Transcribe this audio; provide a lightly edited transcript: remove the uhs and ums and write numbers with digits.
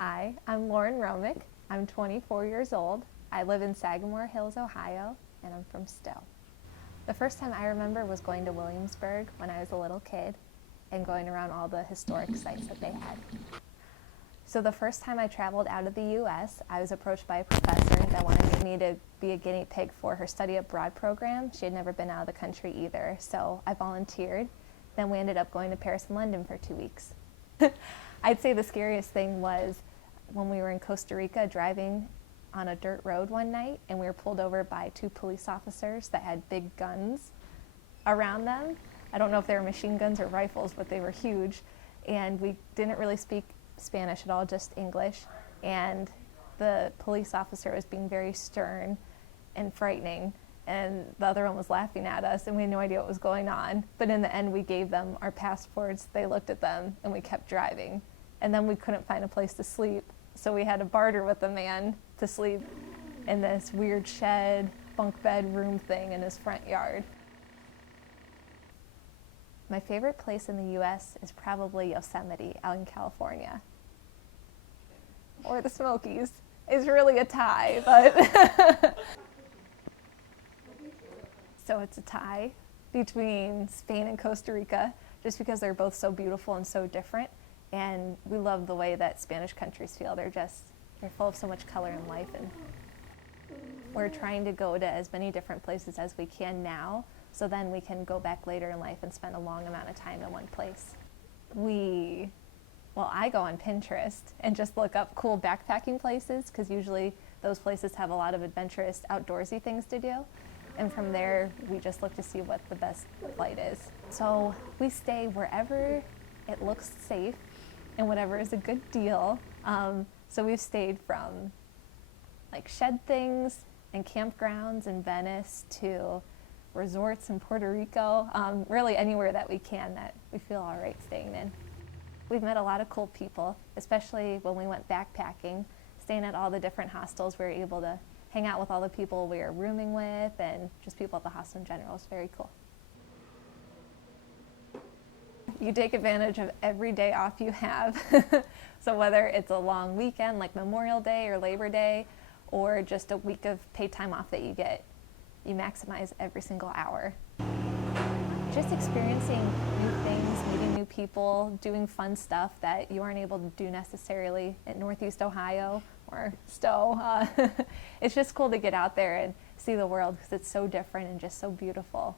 Hi, I'm Lauren Romick. I'm 24 years old. I live in Sagamore Hills, Ohio, and I'm from Stowe. The first time I remember was going to Williamsburg when I was a little kid and going around all the historic sites that they had. So the first time I traveled out of the U.S., I was approached by a professor that wanted me to be a guinea pig for her study abroad program. She had never been out of the country either, so I volunteered. Then we ended up going to Paris and London for 2 weeks. I'd say the scariest thing was when we were in Costa Rica driving on a dirt road one night and we were pulled over by 2 police officers that had big guns around them. I don't know if they were machine guns or rifles, but they were huge. And we didn't really speak Spanish at all, just English. And the police officer was being very stern and frightening, and the other one was laughing at us, and we had no idea what was going on. But in the end, we gave them our passports, they looked at them, and we kept driving. And then we couldn't find a place to sleep, so we had to barter with the man to sleep in this weird shed, bunk bed room thing in his front yard. My favorite place in the U.S. is probably Yosemite out in California. Or the Smokies. It's really a tie, but so it's a tie between Spain and Costa Rica, just because they're both so beautiful and so different. And we love the way that Spanish countries feel. They're full of so much color and life. And we're trying to go to as many different places as we can now, so then we can go back later in life and spend a long amount of time in one place. I go on Pinterest and just look up cool backpacking places, because usually those places have a lot of adventurous, outdoorsy things to do. And from there, we just look to see what the best flight is. So we stay wherever it looks safe and whatever is a good deal. So we've stayed from like shed things and campgrounds in Venice to resorts in Puerto Rico, really anywhere that we can that we feel all right staying in. We've met a lot of cool people, especially when we went backpacking, staying at all the different hostels. We were able to hang out with all the people we were rooming with, and just people at the hostel in general. It's very cool. You take advantage of every day off you have. So whether it's a long weekend like Memorial Day or Labor Day, or just a week of paid time off that you get, you maximize every single hour. Just experiencing new things, meeting new people, doing fun stuff that you aren't able to do necessarily in Northeast Ohio or Stowe. It's just cool to get out there and see the world, because it's so different and just so beautiful.